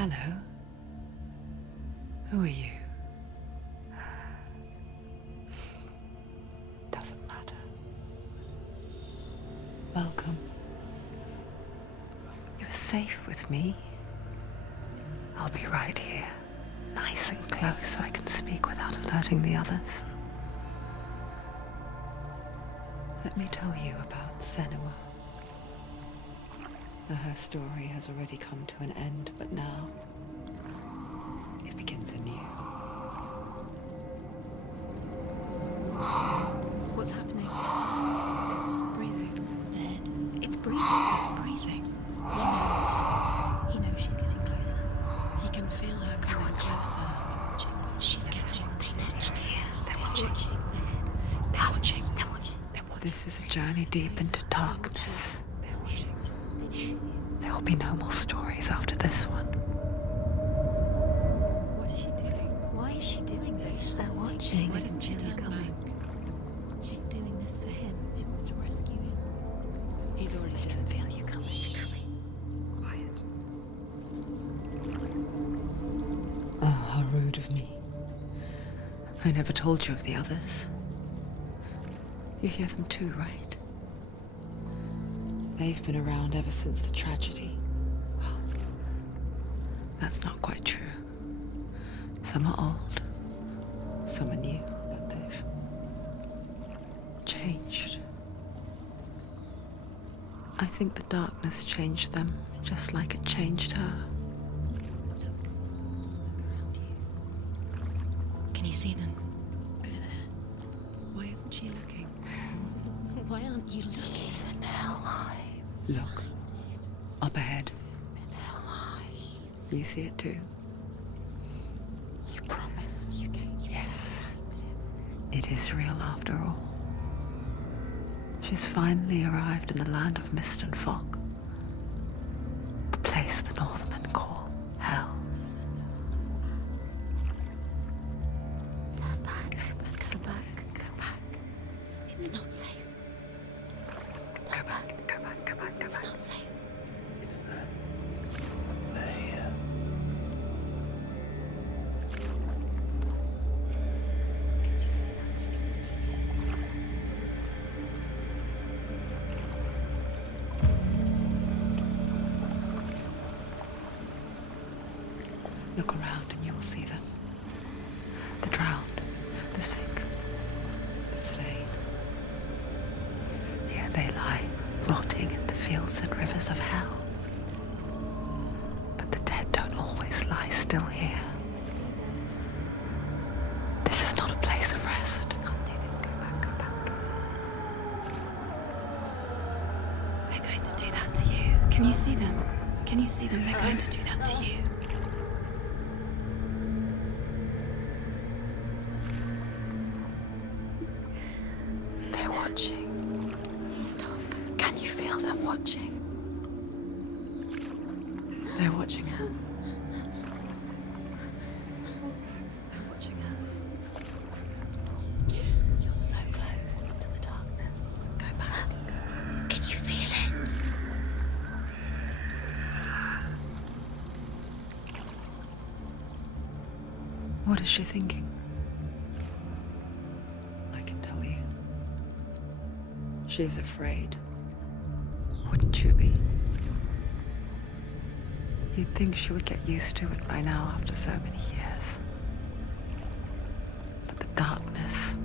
Hello. Who are you? Doesn't matter. Welcome. You're safe with me. I'll be right here, nice and close so I can speak without alerting the others. Let me tell you about Senua. Her story has already come to an end, but now it begins anew. What's happening? It's breathing. Dead. It's breathing. It's breathing. He knows she's getting closer. He can feel her coming closer. She's getting closer. They're watching. They're watching. They're watching. This is a journey deep into darkness. There will be no more stories after this one. What is she doing? Why is she doing this? They're watching. Why doesn't she turn coming? She's doing this for him. She wants to rescue him. He's already dead. I can feel you coming. Quiet. Oh, how rude of me. I never told you of the others. You hear them too, right? They've been around ever since the tragedy. Well, that's not quite true. Some are old, some are new, but they've changed. I think the darkness changed them, just like it changed her. Look around you. Can you see them? Over there. Why isn't she looking? Why aren't you looking? He's in Helheim. Look, up ahead. In Helheim. You see it too? You promised you came. Yes. It is real after all. She's finally arrived in the land of mist and fog. The place the Northmen call Hell. Turn back. Go back. Go back. It's not safe. Turn back. Go back. Go back. Go It's back. not safe. It's there. They're here. You see that? I can see you. Look around and you will see them. The drowned, the sick, the slain. Here they lie, rotting in the fields and rivers of hell. But the dead don't always lie still here. You see them. This is not a place of rest. You can't do this. Go back. Go back. They're going to do that to you. Can you see them? Can you see them? They're going to do that to you. They're watching. Stop. Can you feel them watching? They're watching her. They're watching her. You're so close to the darkness. Go back. Can you feel it? What is she thinking? I can tell you. She's afraid. Wouldn't you be? You'd think she would get used to it by now after so many years. But the darkness,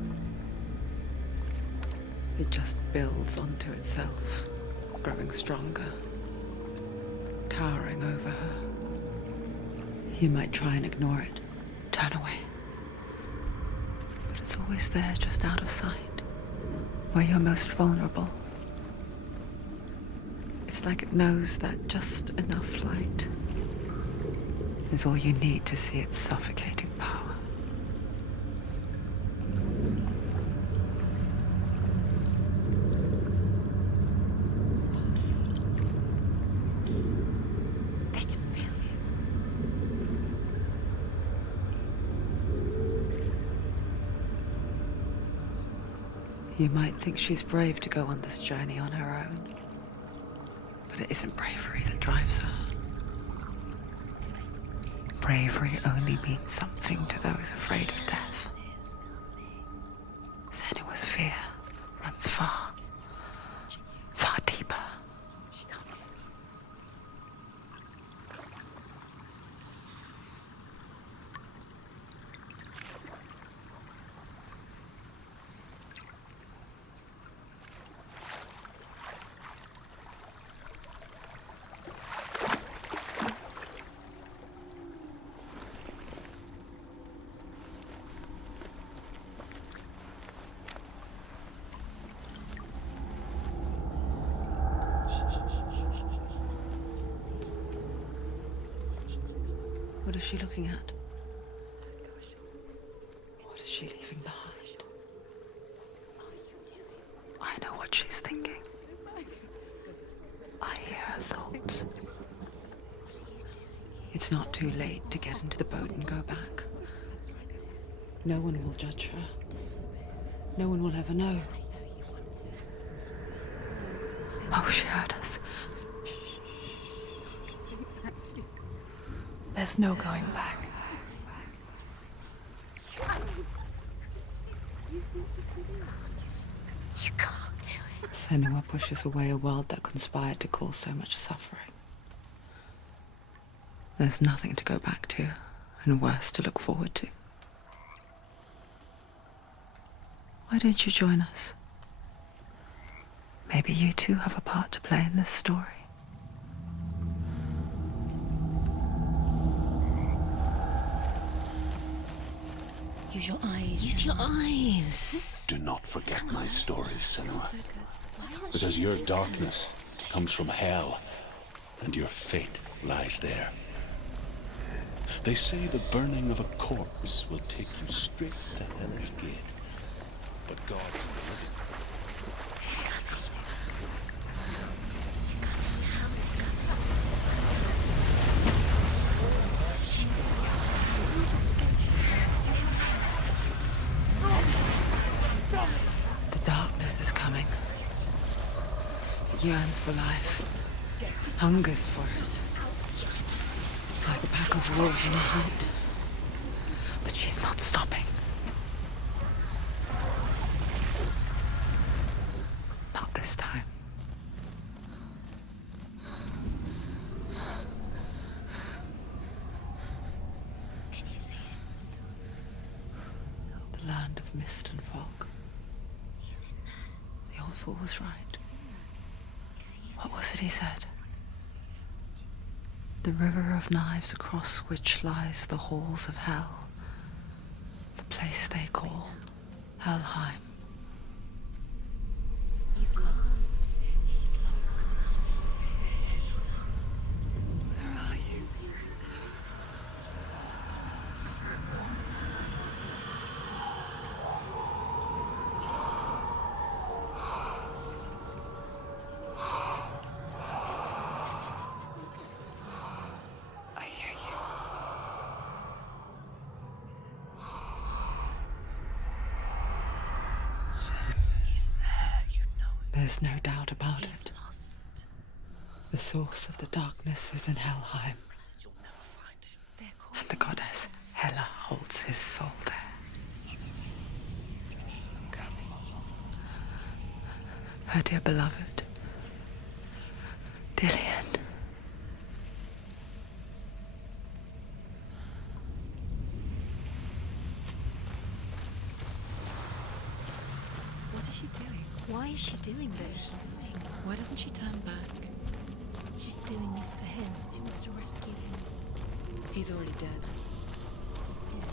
it just builds onto itself, growing stronger, towering over her. You might try and ignore it, turn away. But it's always there, just out of sight, where you're most vulnerable. It's like it knows that just enough light is all you need to see its suffocating power. They can feel you. You might think she's brave to go on this journey on her own, but it isn't bravery that drives her. bravery only means something to those afraid of death. Senua's fear runs far, far deeper. What is she looking at? What is she leaving behind? I know what she's thinking. I hear her thoughts. It's not too late to get into the boat and go back. No one will judge her. No one will ever know. Oh, she heard us. There's no going back. You can't do it. Senua pushes away a world that conspired to cause so much suffering. There's nothing to go back to, and worse to look forward to. Why don't you join us? Maybe you too have a part to play in this story. Use your eyes. Use your eyes. Do not forget my stories, Senua. Because your darkness comes from hell, and your fate lies there. They say the burning of a corpse will take you straight to Hell's Gate. But God's in the living. The darkness is coming. It yearns for life, hungers for it. Like a pack of wolves on a hunt. But she's not stopping. Not this time. Can you see it? The land of mist and fog. He's in there. The old fool was right. You see it? What was it he said? The river of knives across which lies the halls of hell. The place they call Helheim. He's lost. He's lost. Where are you? I hear you. He's there, you know it. There's no doubt about He's it. lost. The source of the darkness is in Helheim. And the goddess Hela holds his soul there. Her dear beloved, Dillian. What is she doing? Why is she doing this? Why doesn't she turn back? She's doing this for him. She wants to rescue him. He's already dead. He's dead.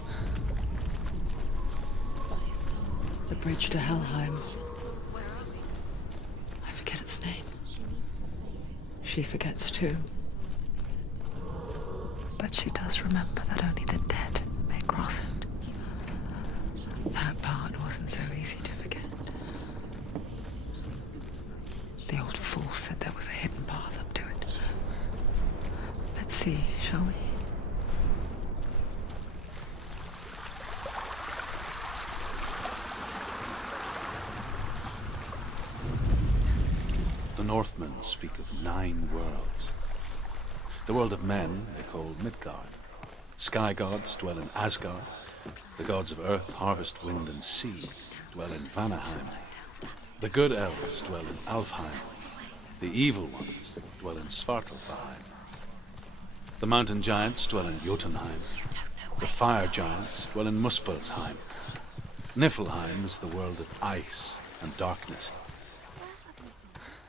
But his soul. The bridge to Helheim. I forget its name. She needs to save his She forgets too. soul to be good. But she does remember that only the dead may cross it. He's important. That part wasn't so easy to forget. The old fool said there was a hidden path up to it. Let's see, shall we? The Northmen speak of 9 worlds. The world of men they call Midgard. Sky gods dwell in Asgard. The gods of earth, harvest, wind, and sea dwell in Vanaheim. The good elves dwell in Alfheim. The evil ones dwell in Svartalfheim. The mountain giants dwell in Jotunheim. The fire giants dwell in Muspelheim. Niflheim is the world of ice and darkness.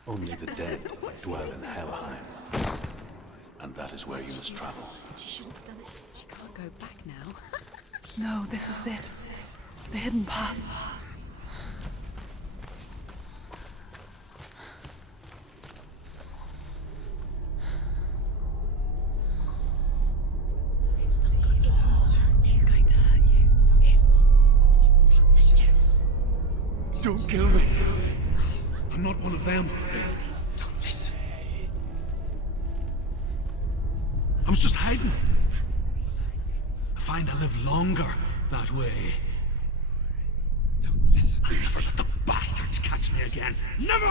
Only the dead dwell in Helheim. And that is where you must travel. She shouldn't have done it. She can't go back now. No, this is it. The hidden path. It's going to hurt you. It's dangerous. Don't kill me. I'm not one of them. Don't listen. I was just hiding. I find I live longer that way. Don't listen. I'll never let the bastards catch me again. Never!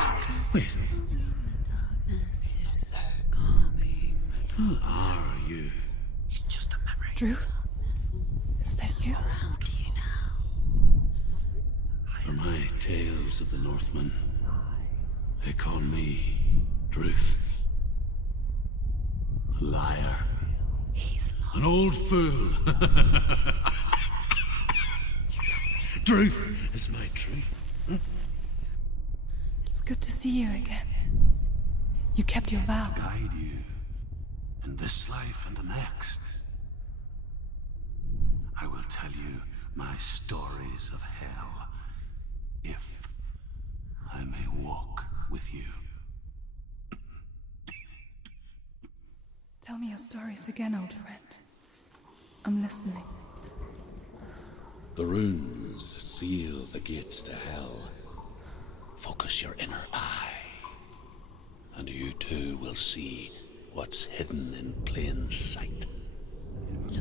Wait. Who are you? It's just a memory. Druth? Is that you? How do you know? For my tales of the Northmen, they call me Druth. A liar. He's lost. An old fool. Truth is my truth. It's good to see you again. You kept your vow. Guide you in this life and the next. I will tell you my stories of hell, if I may walk with you. Tell me your stories again, old friend. I'm listening. The runes seal the gates to hell. Focus your inner eye, and you too will see what's hidden in plain sight.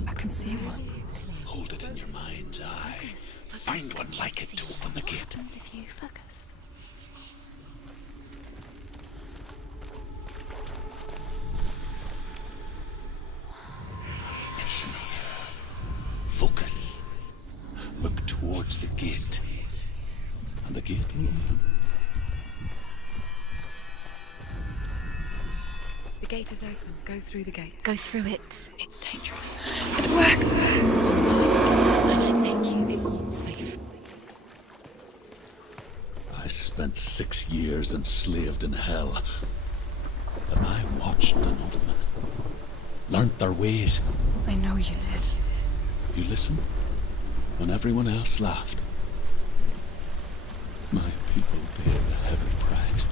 I can see one. Hold it in your mind's eye. Find one like it to open the gate. What happens if you focus? It's near. Focus. Look towards the gate, and the gate will open. The gate is open. Go through the gate. Go through it. It's dangerous. What's What's behind I won't take you. you? It's not safe. I spent 6 years enslaved in hell, but I watched the Northmen, learnt their ways. I know you did. You listened when everyone else laughed. My people paid a heavy price.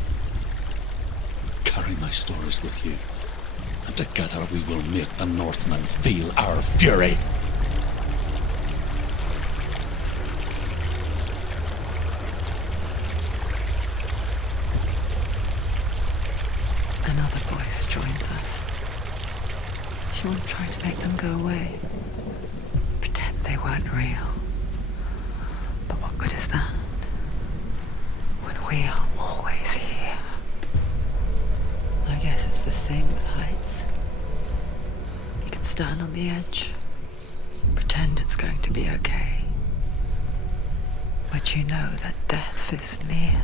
Carry my stories with you, and together we will make the Northmen feel our fury. Another voice joins us. She once tried to make them go away. Pretend they weren't real. But what good is that? When we are always here. I guess it's the same with heights. You can stand on the edge, pretend it's going to be okay. But you know that death is near,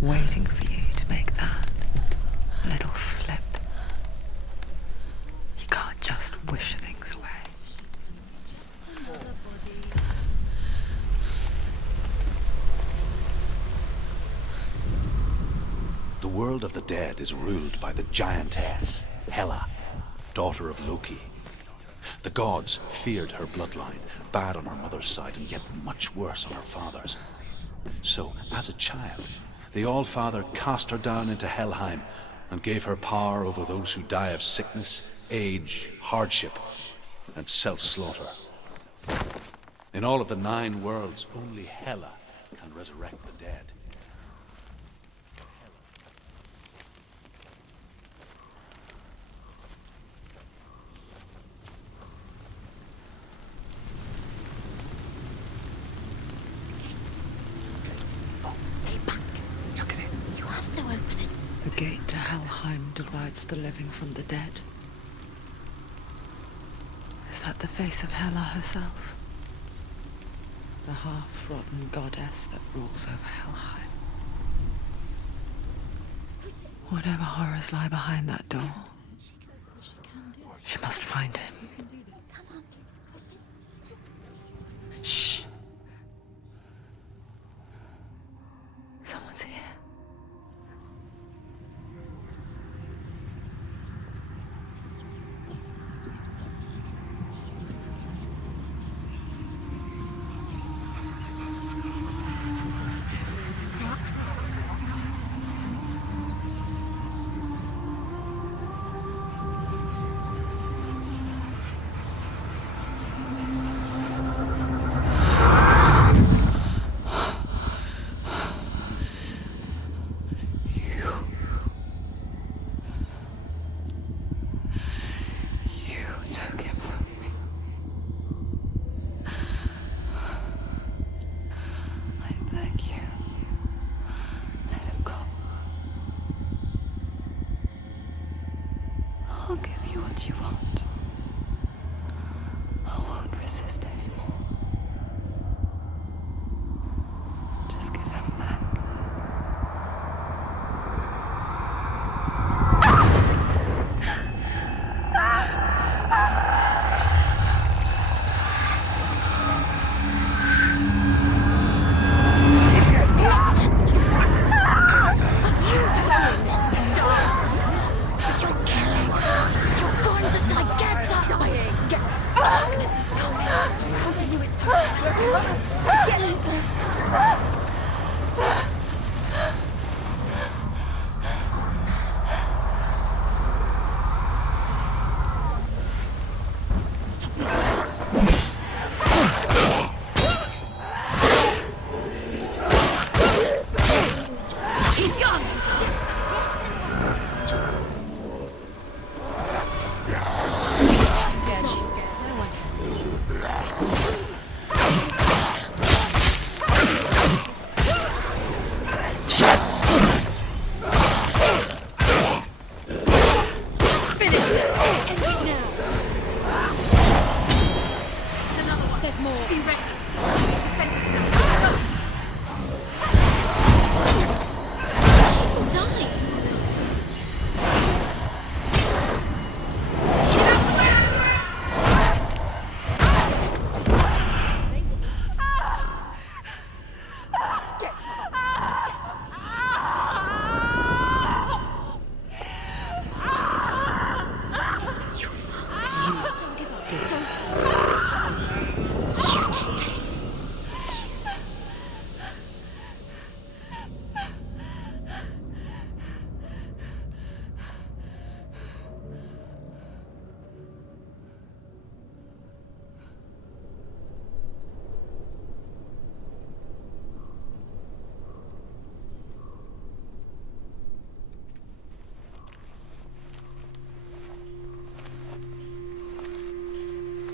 waiting for you to make that little slip. You can't just wish things away. The world of the dead is ruled by the giantess, Hela, daughter of Loki. The gods feared her bloodline, bad on her mother's side and yet much worse on her father's. So, as a child, the All-Father cast her down into Helheim and gave her power over those who die of sickness, age, hardship, and self-slaughter. In all of the 9 worlds, only Hela can resurrect the dead. Stay back. Look at it. You have to open it. The gate to Helheim divides the living from the dead. is that the face of Hela herself? The half-rotten goddess that rules over Helheim. Whatever horrors lie behind that door, she must find him. Shh. Someone's here. Took him from me. I beg you, let him go. I'll give you what you want. I won't resist anymore. Just give him back.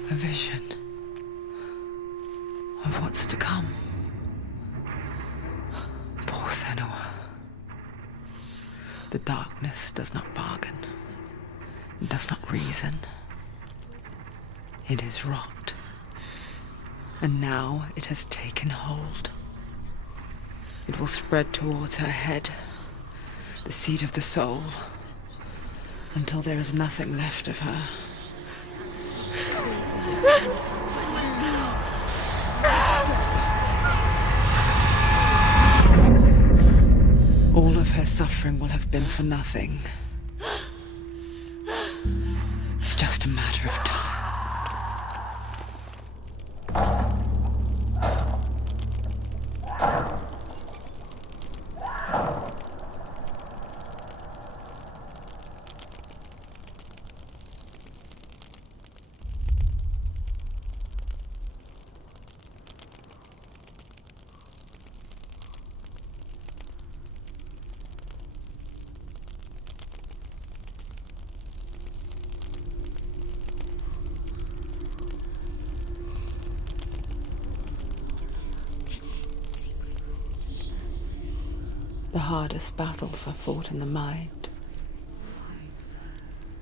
A vision of what's to come. Poor Senua. The darkness does not bargain. It does not reason. It is rot. And now it has taken hold. It will spread towards her head, the seat of the soul, until there is nothing left of her. All of her suffering will have been for nothing. It's just a matter of time. The hardest battles are fought in the mind.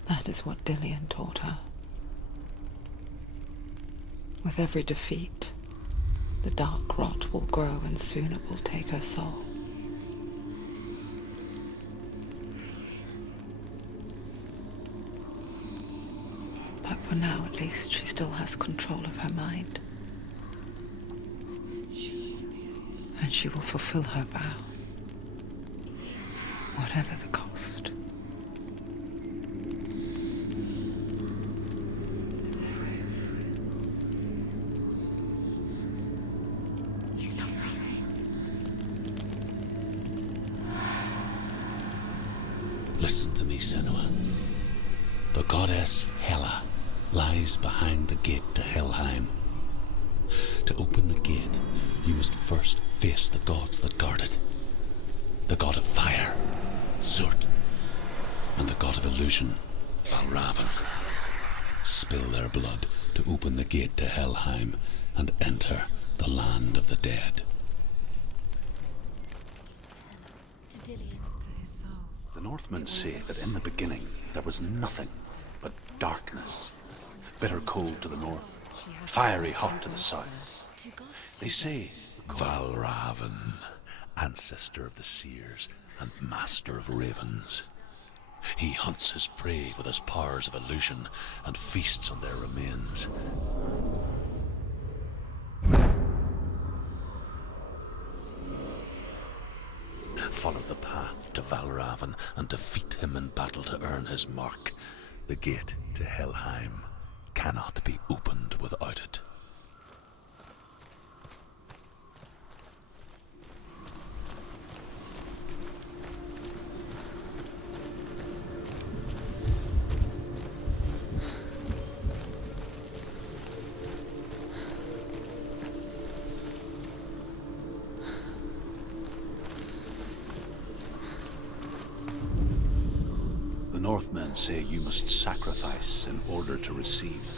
That is what Dillian taught her. With every defeat, the dark rot will grow and soon it will take her soul. But for now, at least, she still has control of her mind. And she will fulfill her vow, whatever the cost. He's not real. Listen to me, Senua. The goddess Hela lies behind the gate to Helheim. To open the gate, you must first face the gods that guard it. The god of fire, Zurt, and the god of illusion, Valravn. Spill their blood to open the gate to Helheim and enter the land of the dead. To Dillian, to his soul. The Northmen say that in the beginning there was nothing but darkness. Bitter cold to the north, fiery hot to the south. Two gods. They say Valravn, ancestor of the seers and master of ravens. He hunts his prey with his powers of illusion and feasts on their remains. Follow the path to Valravn and defeat him in battle to earn his mark. The gate to Helheim cannot be opened without it. the Northmen say you must sacrifice in order to receive.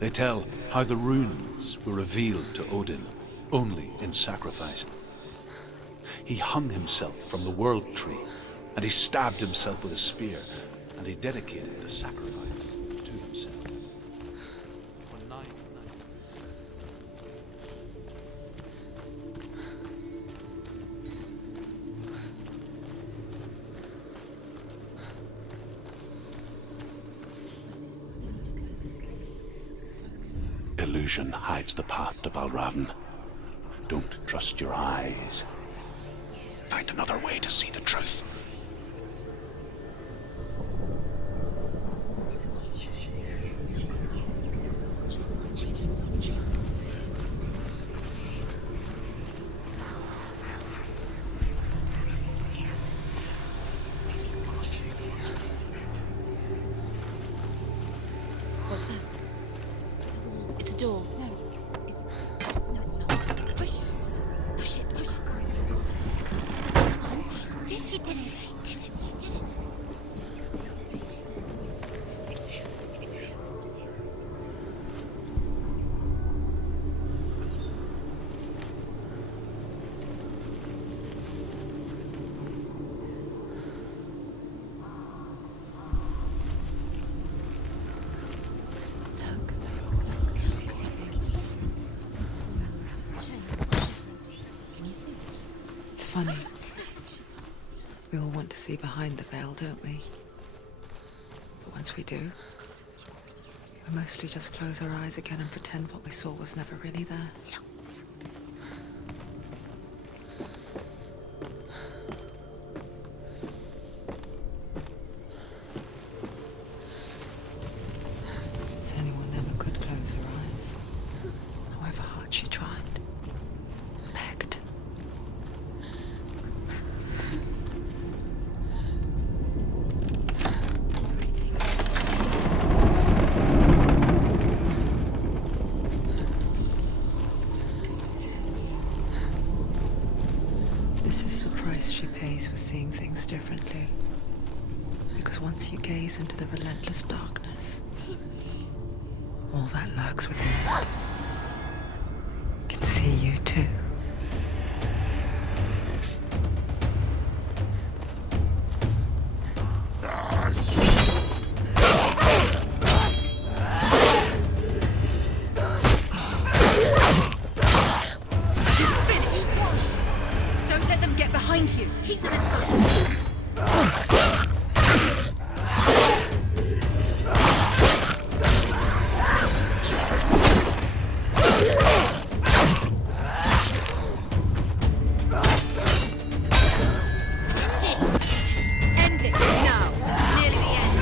They tell how the runes were revealed to Odin only in sacrifice. He hung himself from the world tree, and he stabbed himself with a spear, and he dedicated the sacrifice to himself. Illusion hides the path to Valravn. Don't trust your eyes. Find another way to see the truth. What's that? It's a wall. It's a door. No, it's not. Push it. Push it. Push it. Come on. She did it. She did it. She did it. Look. Something's different. Change. Can you see it? It's funny. We all want to see behind the veil, don't we? But once we do, we mostly just close our eyes again and pretend what we saw was never really there. Senua never could close her eyes, however hard she tried. Begged. This is the price she pays for seeing things differently. Because once you gaze into the relentless darkness, all that lurks within it can see you too. behind you. Keep them inside. End it now. This is nearly the end.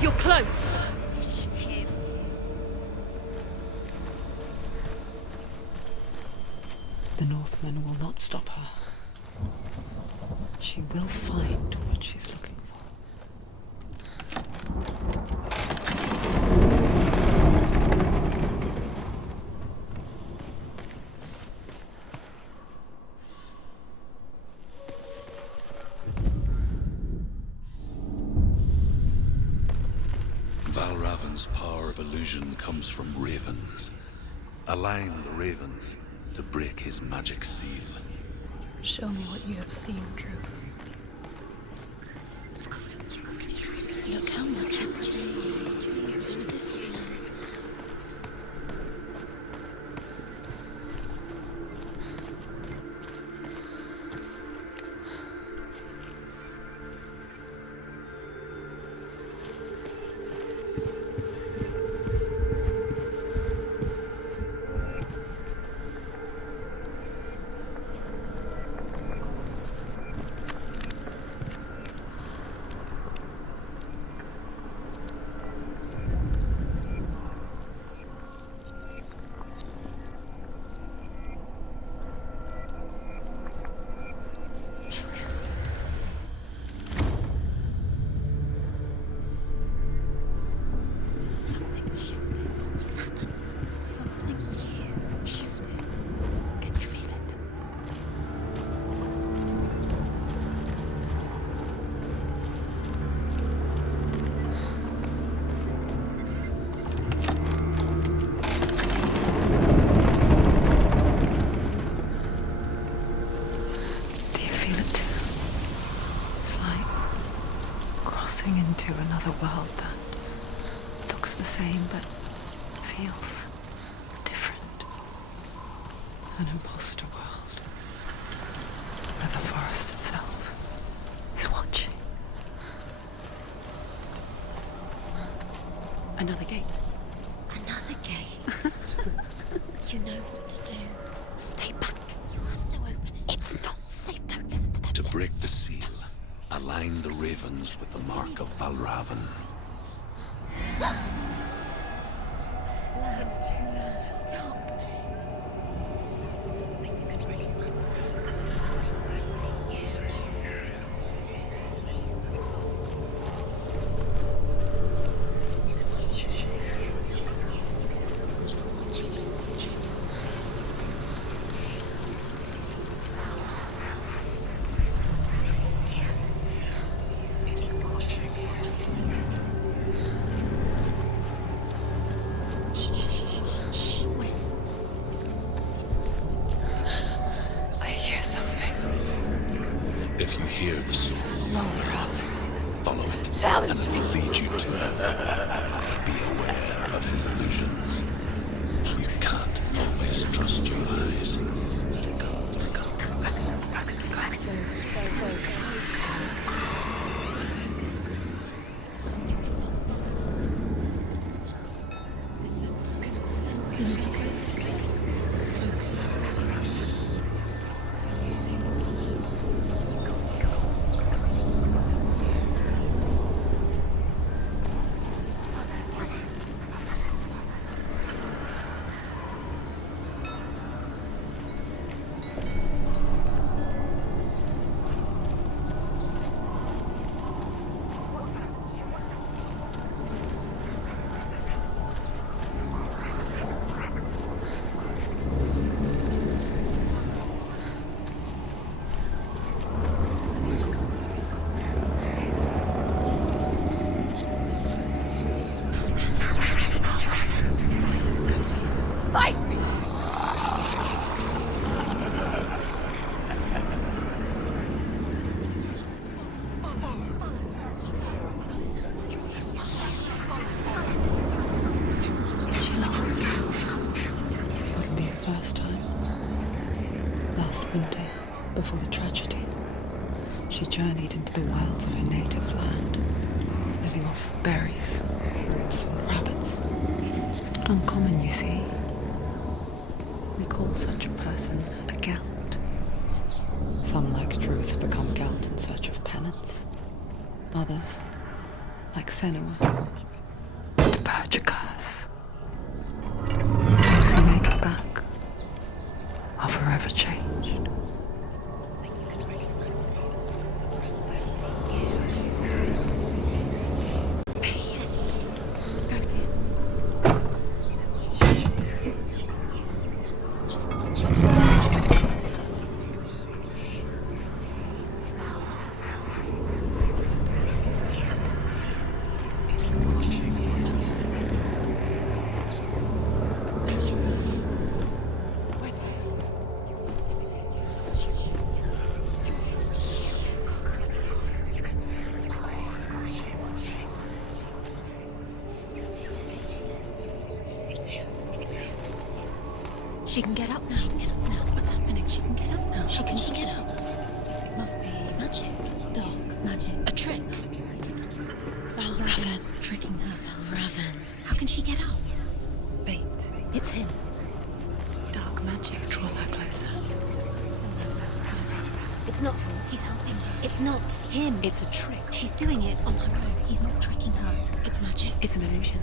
You're close. Him. The Northmen will not stop her. She will find what she's looking for. Valravan's power of illusion comes from ravens. Align the ravens to break his magic seal. Show me what you have seen, Truth. Look how much it's changed. It's all different now. Something's shifted. Something's happened. Something new shifted. Can you feel it? Do you feel it too? It's like crossing into another world that looks the same but feels different. An imposter world where the forest itself is watching. Another gate. Another gate. You know what to do. Stay back. You have to open it. It's not safe. Don't listen to them. To Listen. break the seal, align the ravens with the mark of Valravan. It's too loud. Stop. Shh. What is it? I hear something. If you hear the soul of Valravan, follow it, Challenge and it me. will lead you to it. Be aware of his illusions. You can't always trust your eyes. Last winter, before the tragedy, she journeyed into the wilds of her native land, living off berries, roots, and rabbits. It's not uncommon, you see. We call such a person a Gelt. Some, like Druth, become Gelt in search of penance. Others, like Senua, purge a curse. Those who make it back are forever changed. She can get up now. She can get up now. What's happening? She can get up now. She can get up. It must be Magic. dark magic. A trick. Valravan tricking her. Valravan. How can she get up? Bait. It's him. Dark magic draws her closer. It's not him. He's helping her. It's not him. It's a trick. She's doing it on her own. He's not tricking her. It's magic. It's an illusion.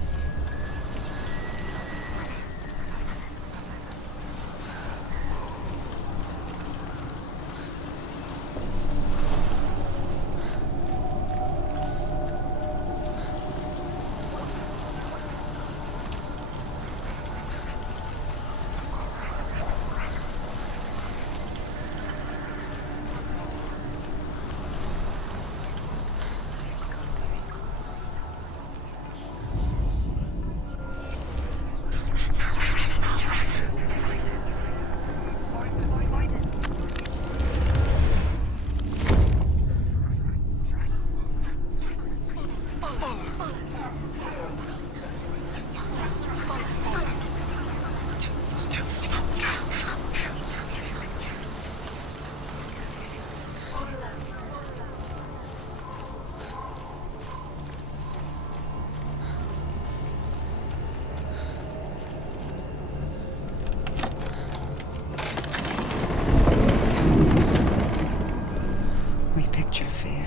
We picture fear,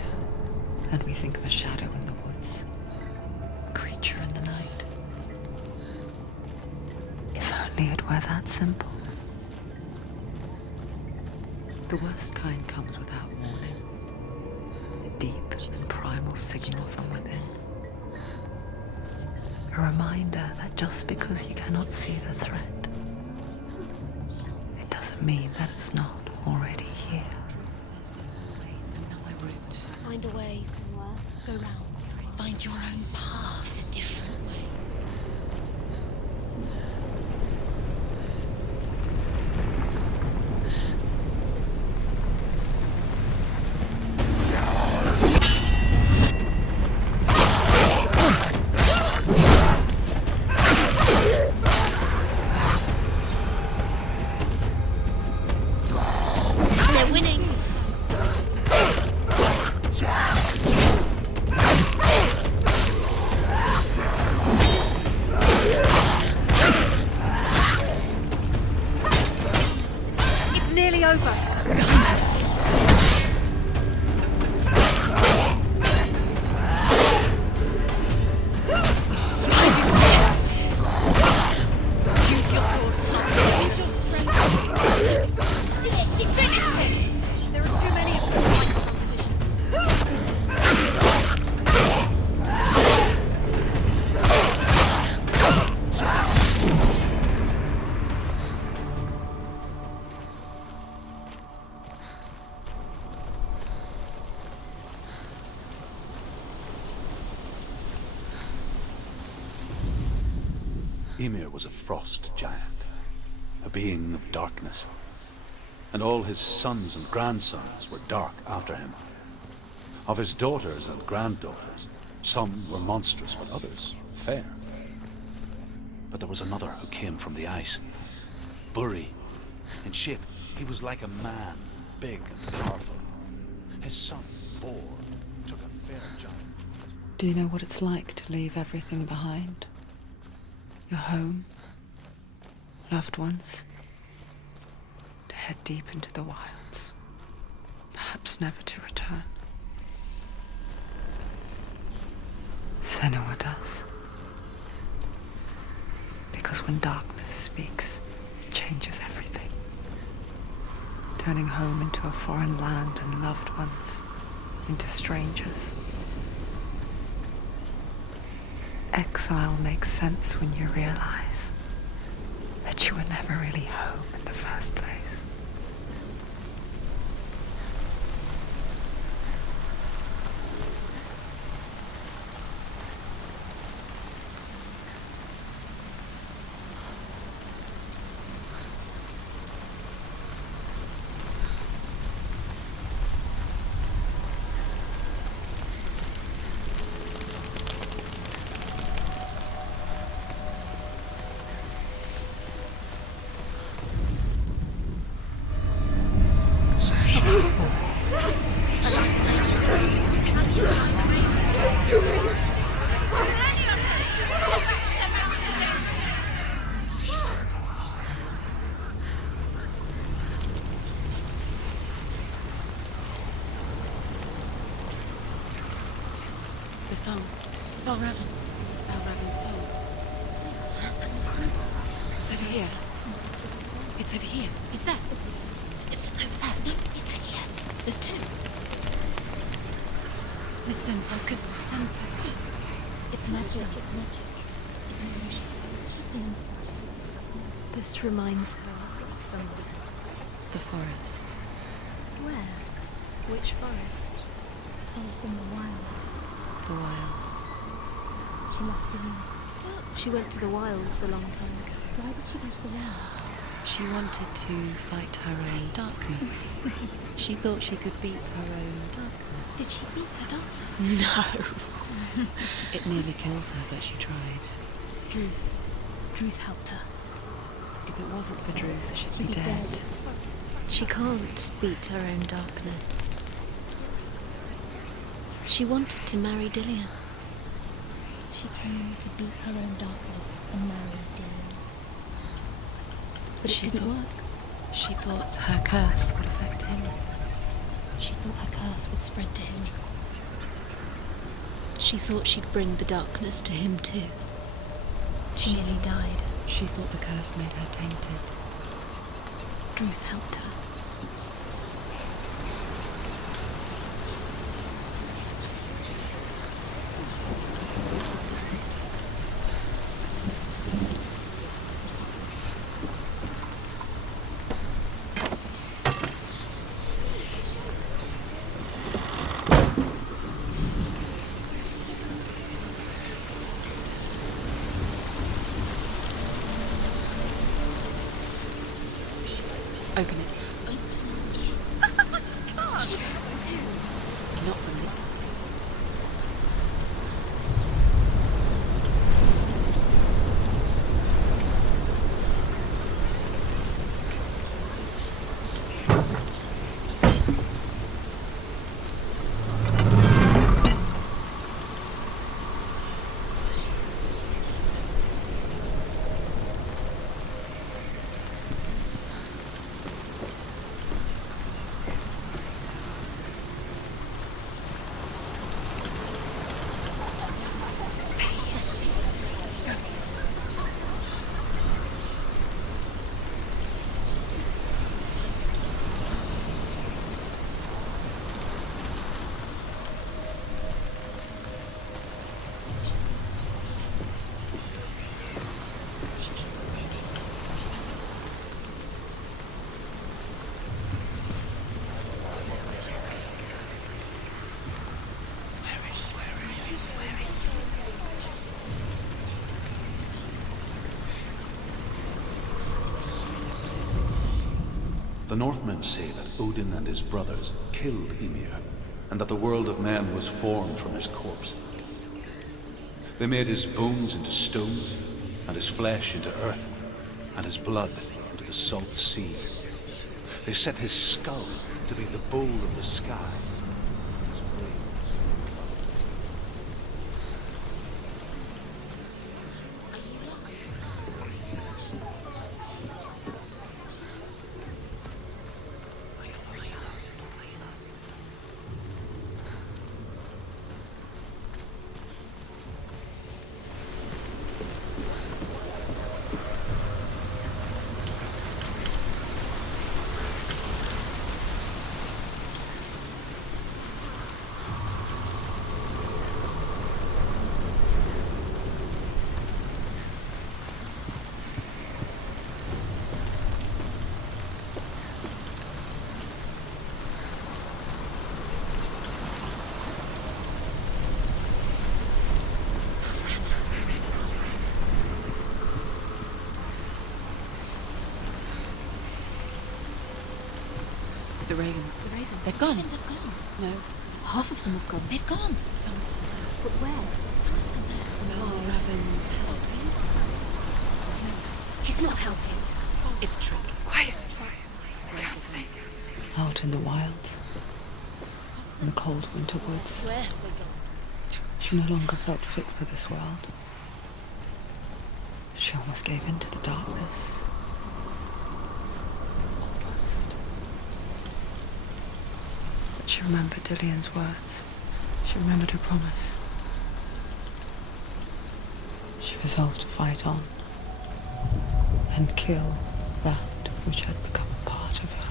and we think of a shadow in the woods, a creature in the night. If only it were that simple. The worst kind comes without warning, a deep and primal signal from within. A reminder that just because you cannot see the threat, it doesn't mean that it's not already here. Says there's always another route. Find a way somewhere. Go round. Find your own path. It's a different way. They're winning. It's nearly over. Use your sword. Use your strength. Did it? She finished him. There are too many of them to find strong position. Ymir was a frost giant, a being of darkness, and all his sons and grandsons were dark after him. Of his daughters and granddaughters, some were monstrous, but others fair. But there was another who came from the ice, Buri, in shape He was like a man, big and powerful. His son, Bor, took a fair giant. Do you know what it's like to leave everything behind? Your home, loved ones, to head deep into the wilds, perhaps never to return. Senua does. Because when darkness speaks, it changes everything. Turning home into a foreign land and loved ones into strangers. Exile makes sense when you realize that you were never really home in the first place. The song. Balravan's song. It's over here. It's over here. Is that? It's over there. No, it's here. There's two. Listen, focus. It's magic. It's magic. It's an illusion. She's been in the forest like this before. This reminds her of somewhere. The forest. Where? Which forest? Forest in the wilds. The wilds. She left in. She went to the wilds a long time ago. Why did she go to the wilds? She wanted to fight her own darkness. She thought she could beat her own darkness. Did she beat her darkness? No. It nearly killed her, but she tried. Druth helped her. If it wasn't for Druth, she'd be dead. She can't beat her own darkness. She wanted to marry Dillian. She came to beat her own darkness and marry Dillian. But it didn't work. She thought her curse would affect him. She thought her curse would spread to him. She thought she'd bring the darkness to him too. She nearly died. She thought the curse made her tainted. Druth helped her. Open it. She has to. Not from this side. The Northmen say that Odin and his brothers killed Ymir, and that the world of men was formed from his corpse. They made his bones into stone, and his flesh into earth, and his blood into the salt sea. They set his skull to be the bowl of the sky. His wings. The ravens. The ravens. They've gone. The ravens have gone. No. Half of them have gone. They've gone. Some are still there. But where? Some are still there. No, Raven's helping. He's not helping. It's trick. Quiet. I can't think. Out in the wilds, in the cold winter woods, Where have they gone? she no longer felt fit for this world. She almost gave in to the darkness. But she remembered Dillian's words. She remembered her promise. She resolved to fight on and kill that which had become a part of her.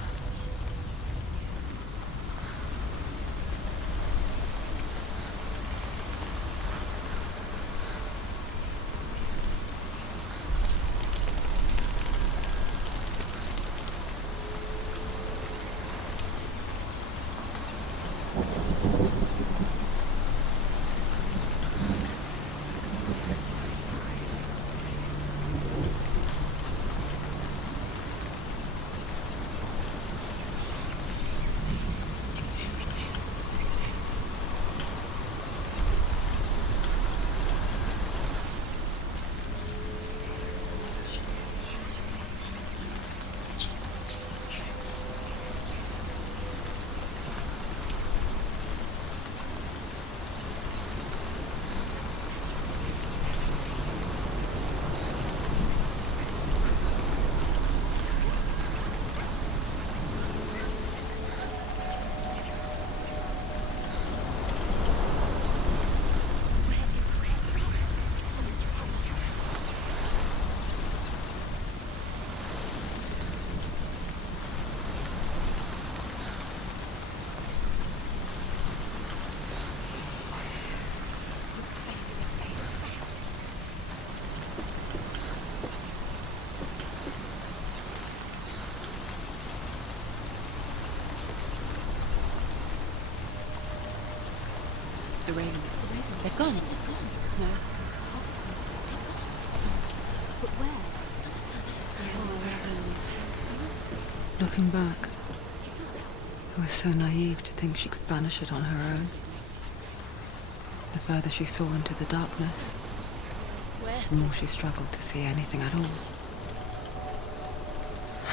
The ravens. The ravens. They've gone. They've gone. No. Some are still there. But where? Some are still there. No, Raven's. Looking back, it was so naive to think she could banish it on her own. The further she saw into the darkness, Where? the more she struggled to see anything at all.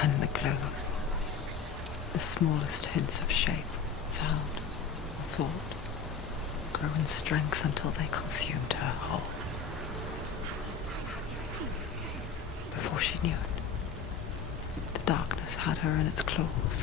And the glows, the smallest hints of shape, sound, or thought, grow in strength until they consumed her whole. Before she knew it, the darkness had her in its claws.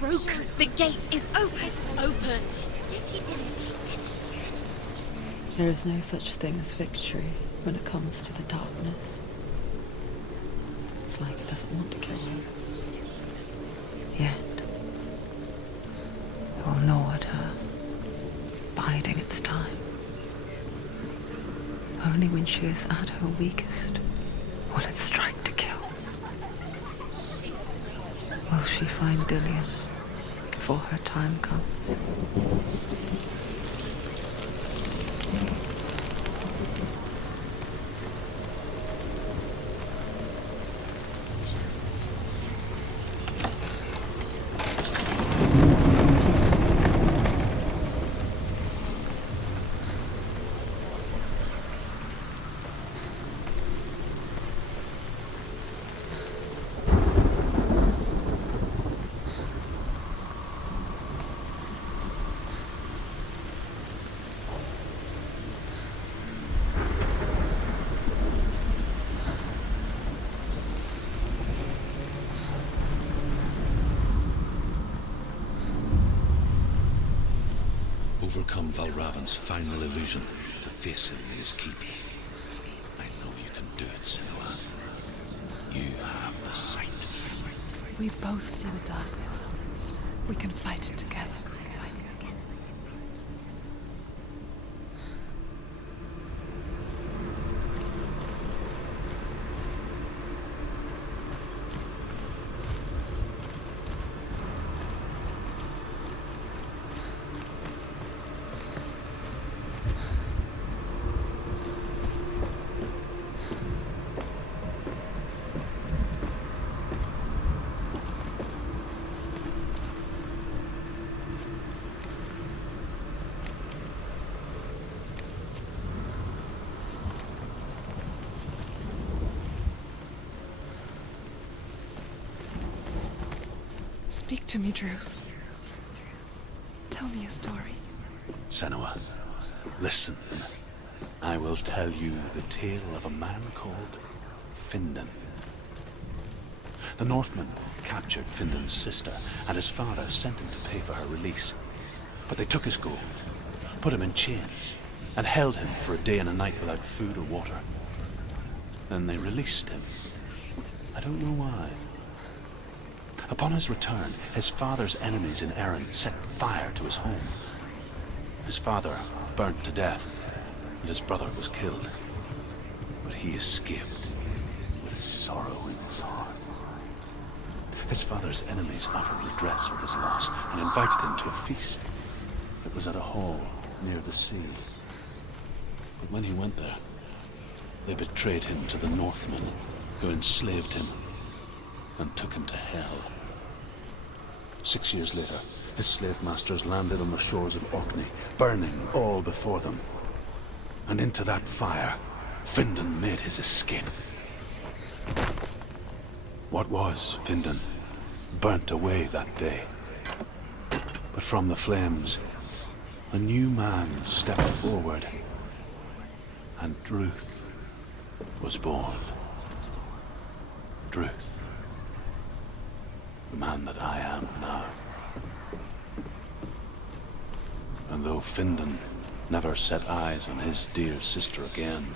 Broken. The gate is open. Open. There is no such thing as victory when it comes to the darkness. It's like it doesn't want to kill you. Yet, it will gnaw at her, biding its time. Only when she is at her weakest will it strike to kill. Will she find Dillian before her time comes? Overcome Valravan's final illusion to face him in his keep. I know you can do it, Senua. You have the sight. We both see the darkness. We can fight it together. Speak to me, Druth. Tell me a story. Senua, listen. I will tell you the tale of a man called Findan. The Northmen captured Findan's sister, and his father sent him to pay for her release. But they took his gold, put him in chains, and held him for a day and a night without food or water. Then they released him. I don't know why. Upon his return, his father's enemies in Erin set fire to his home. His father burnt to death, and his brother was killed. But he escaped with sorrow in his heart. His father's enemies offered redress for his loss and invited him to a feast. It was at a hall near the sea. But when he went there, they betrayed him to the Northmen, who enslaved him and took him to hell. 6 years later, his slave masters landed on the shores of Orkney, burning all before them. And into that fire, Findan made his escape. What was Findan burnt away that day. But from the flames, a new man stepped forward, and Druth was born. Druth, the man that I am now. And though Findan never set eyes on his dear sister again,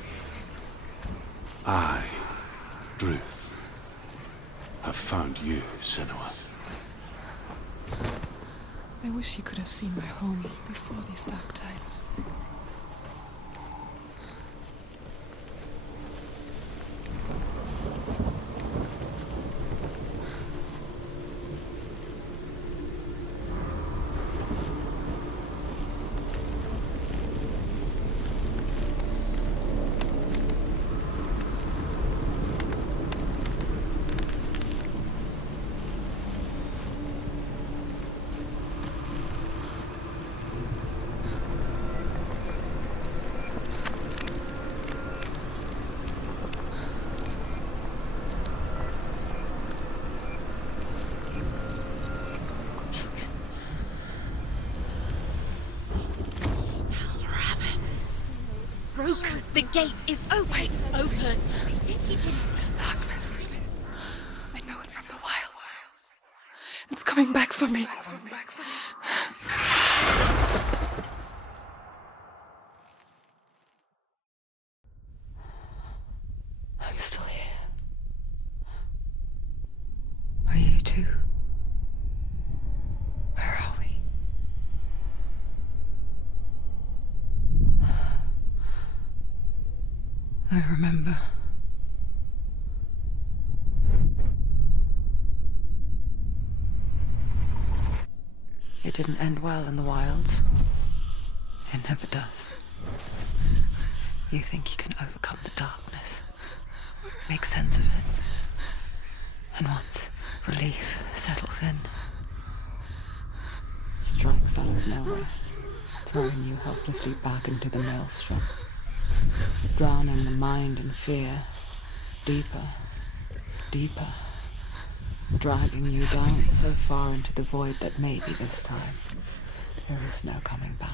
I, Druth, have found you, Senua. I wish you could have seen my home before these dark times. The gate is open. Open. This darkness. I know it from the wilds. It's coming back for me. I'm still here. Are you too? Where are we? I remember. It didn't end well in the wilds. It never does. You think you can overcome the darkness, make sense of it, and once relief settles in, it strikes out of nowhere, throwing you helplessly back into the maelstrom, drowning the mind in fear, deeper, deeper, dragging you down so far into the void that maybe this time there is no coming back.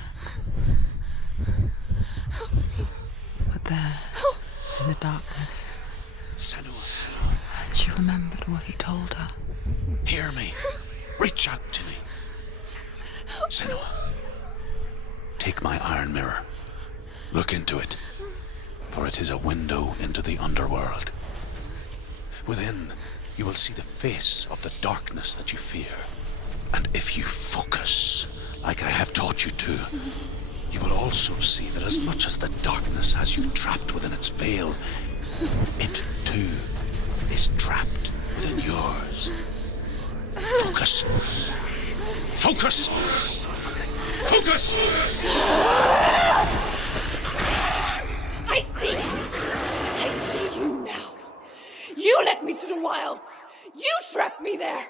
But there, in the darkness, Senua, she remembered what he told her. hear me. Reach out to me. Senua, take my iron mirror. Look into it, for it is a window into the underworld. Within, you will see the face of the darkness that you fear. And if you focus, like I have taught you to, you will also see that as much as the darkness has you trapped within its veil, it too is trapped within yours. Focus. Focus! Focus! I see you now. You led me to the wilds. You trapped me there.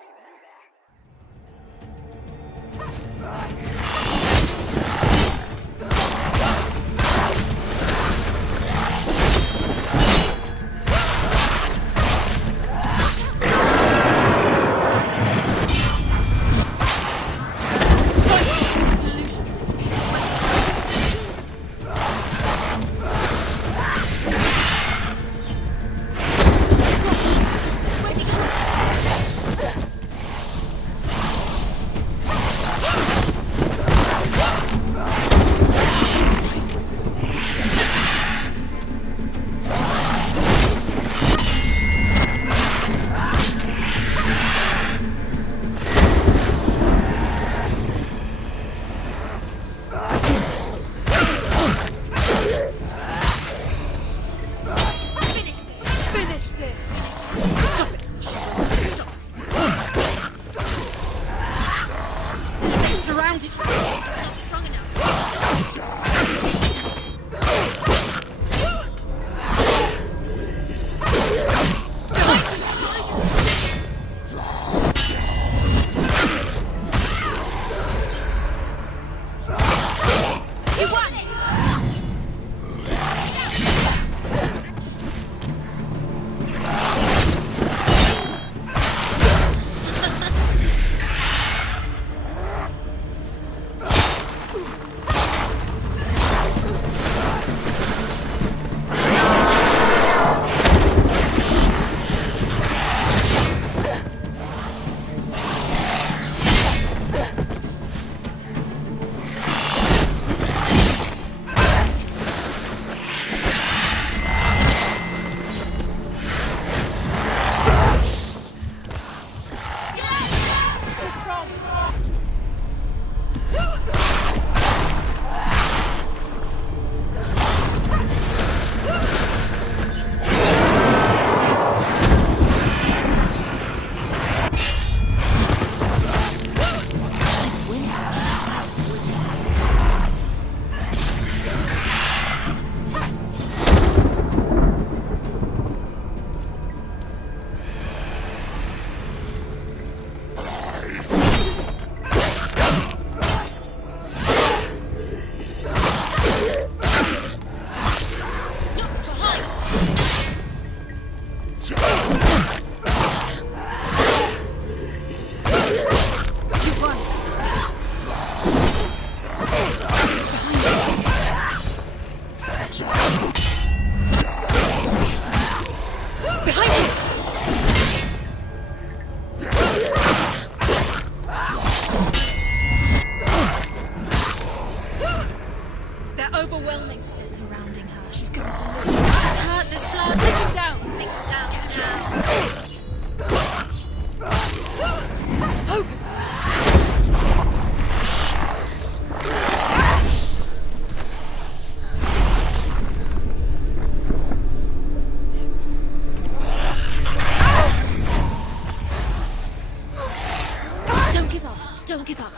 Don't give up.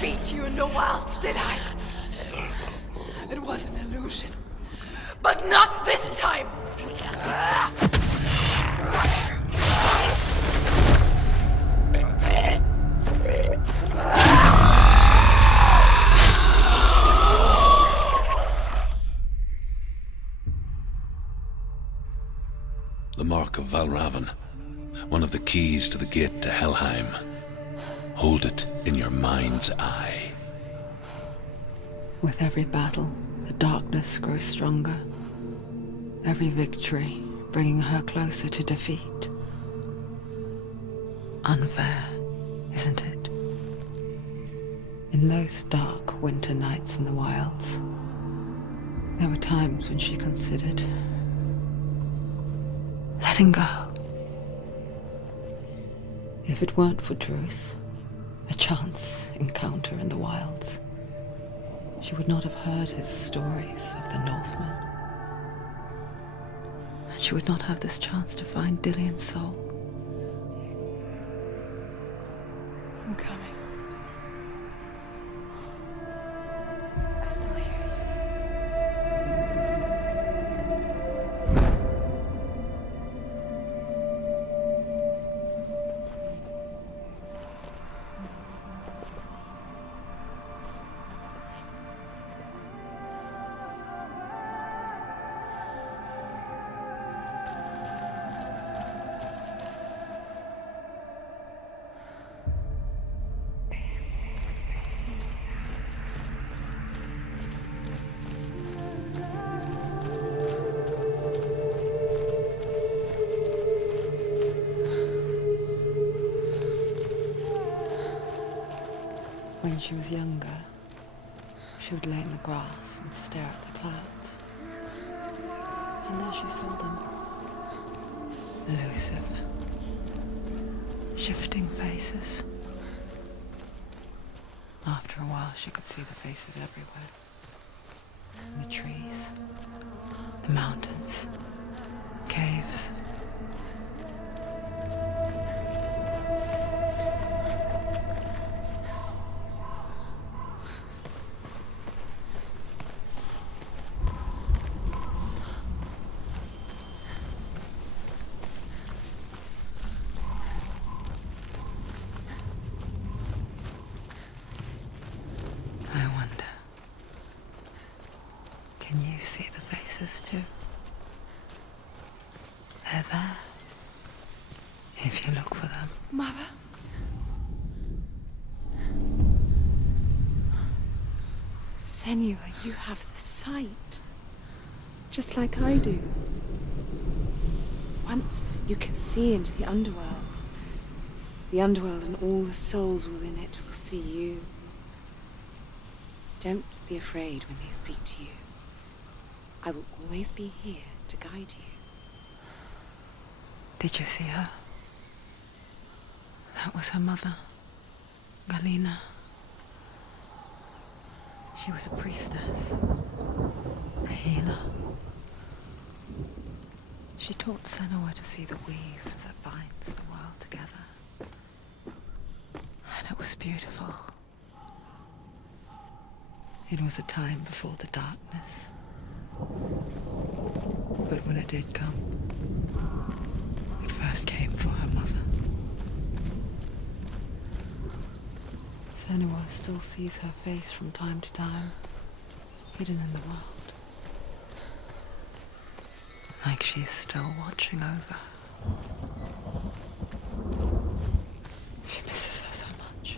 Beat you in the wilds, did I? It was an illusion. But not this time! The Mark of Valravan, one of the keys to the gate to Helheim. Hold it in your mind's eye. With every battle, the darkness grows stronger. Every victory bringing her closer to defeat. Unfair, isn't it? In those dark winter nights in the wilds, there were times when she considered letting go. If it weren't for Druth, a chance encounter in the wilds, she would not have heard his stories of the Northmen. And she would not have this chance to find Dillion's soul. I'm coming. I still hear you. When she was younger, she would lay in the grass and stare at the clouds. And there she saw them. Elusive, shifting faces. After a while, she could see the faces everywhere. In the trees, the mountains, caves. Can you see the faces too? They're there. If you look for them. Mother? Senua, you have the sight. Just like I do. Once you can see into the underworld. The underworld and all the souls within it will see you. Don't be afraid when they speak to you. I will always be here to guide you. Did you see her? That was her mother, Galina. She was a priestess, a healer. She taught Senua to see the weave that binds the world together. And it was beautiful. It was a time before the darkness. But when it did come, it first came for her mother. Senua still sees her face from time to time, hidden in the world. Like she's still watching over her. She misses her so much.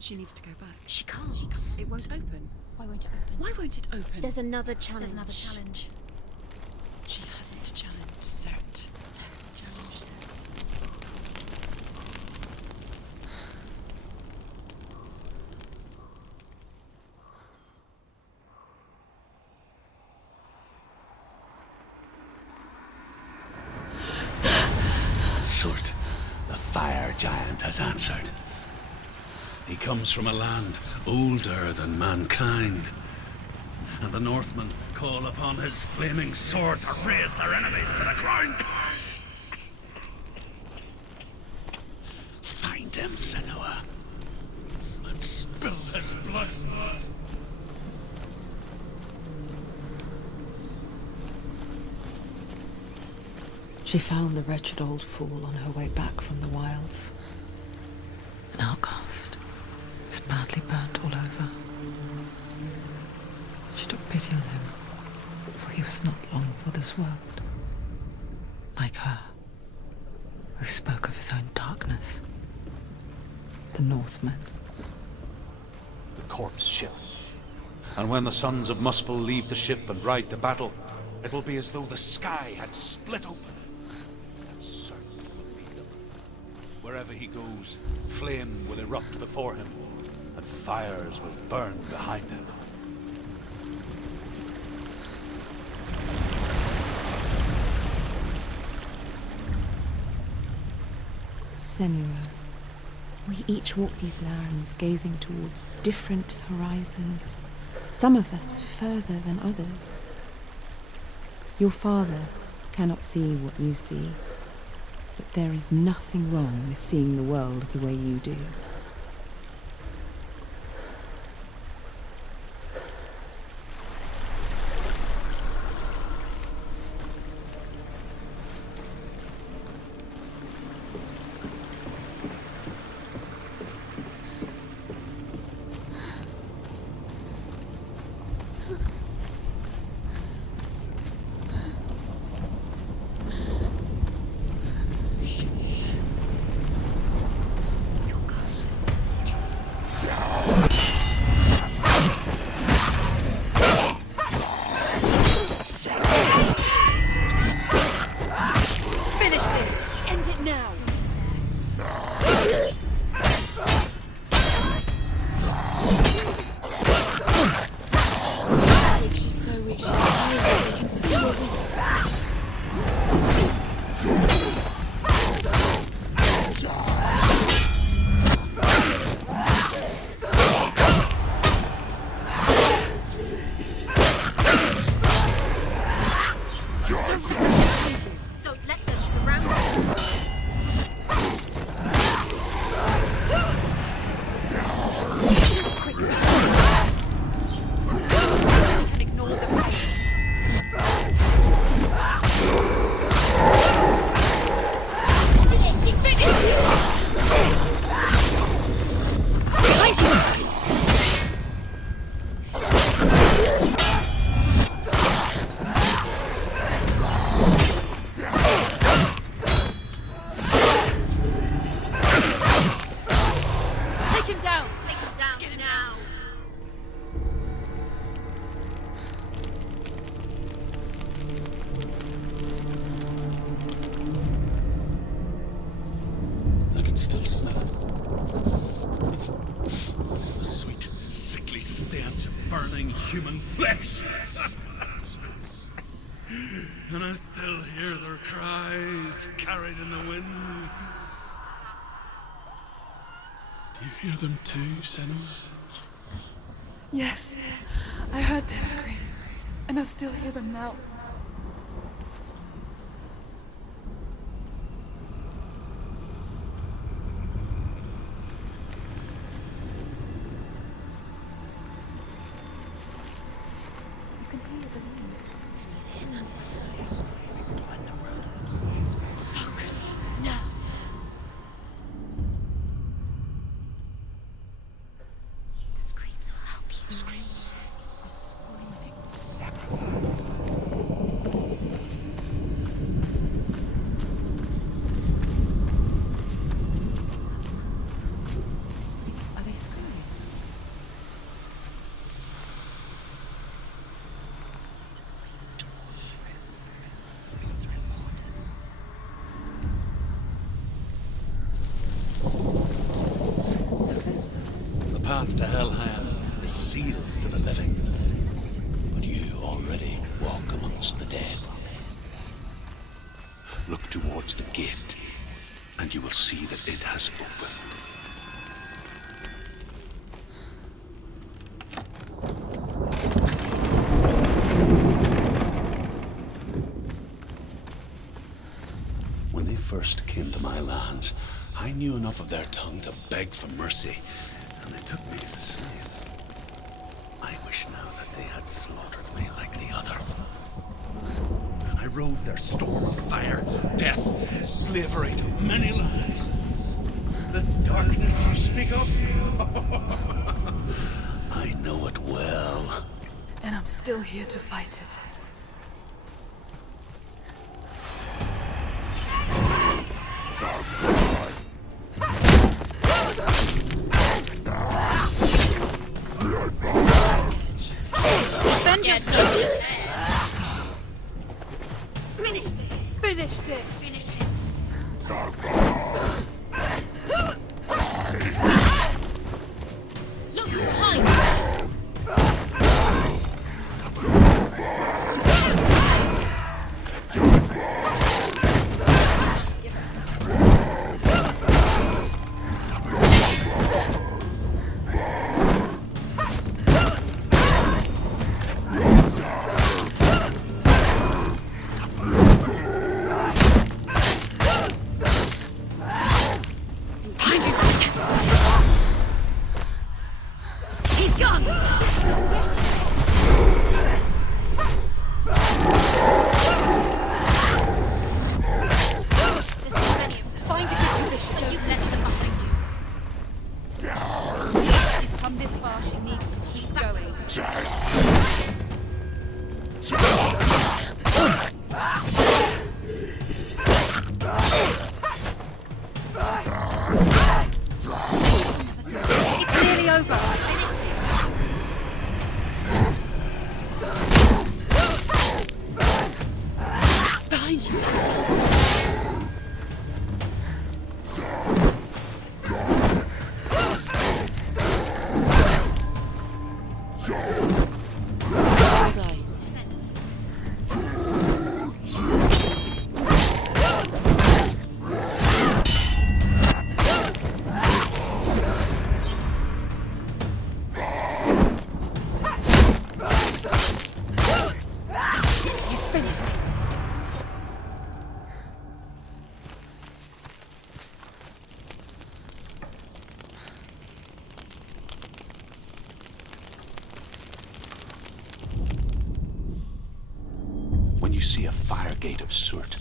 She needs to go back. She can't. It won't open. Why won't it open? Why won't it open? There's another challenge. She hasn't challenged Cert. Surt, the fire giant, has answered. He comes from a land older than mankind. And the Northmen call upon his flaming sword to raise their enemies to the ground. Find him, Senua, and spill his blood. She found the wretched old fool on her way back from the wilds. An outcast. He was badly burnt all over. She took pity on him, for he was not long for this world. Like her, who spoke of his own darkness. The Northmen. The corpse ship. And when the sons of Muspel leave the ship and ride to battle, it will be as though the sky had split open. And Surt will lead them. Wherever he goes, flame will erupt before him. and fires will burn behind him. Senua, we each walk these lands gazing towards different horizons, some of us further than others. Your father cannot see what you see, but there is nothing wrong with seeing the world the way you do. Human flesh. And I still hear their cries carried in the wind. Do you hear them too, Senua? Yes, I heard their screams, and I still hear them now. The path to Helheim is sealed to the living, but you already walk amongst the dead. Look towards the gate, and you will see that it has opened. When they first came to my lands, I knew enough of their tongue to beg for mercy, and they took me as a slave. I wish now that they had slaughtered me like the others. I rode their storm of fire, death, slavery to many lands. This darkness you speak of, I know it well. And I'm still here to fight it. Avenge yourself! Finish this! Finish this! Finish him! Find a good position. Don't let them behind you. She's come this far. She needs to keep going. It's nearly over. Finish it. Behind you. When you see a fire gate of Surt,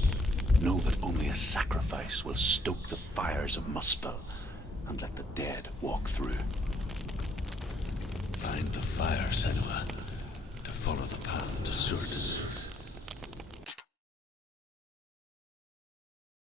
know that only a sacrifice will stoke the fires of Muspel and let the dead walk through. Find the fire, Senua, to follow the path to Surt.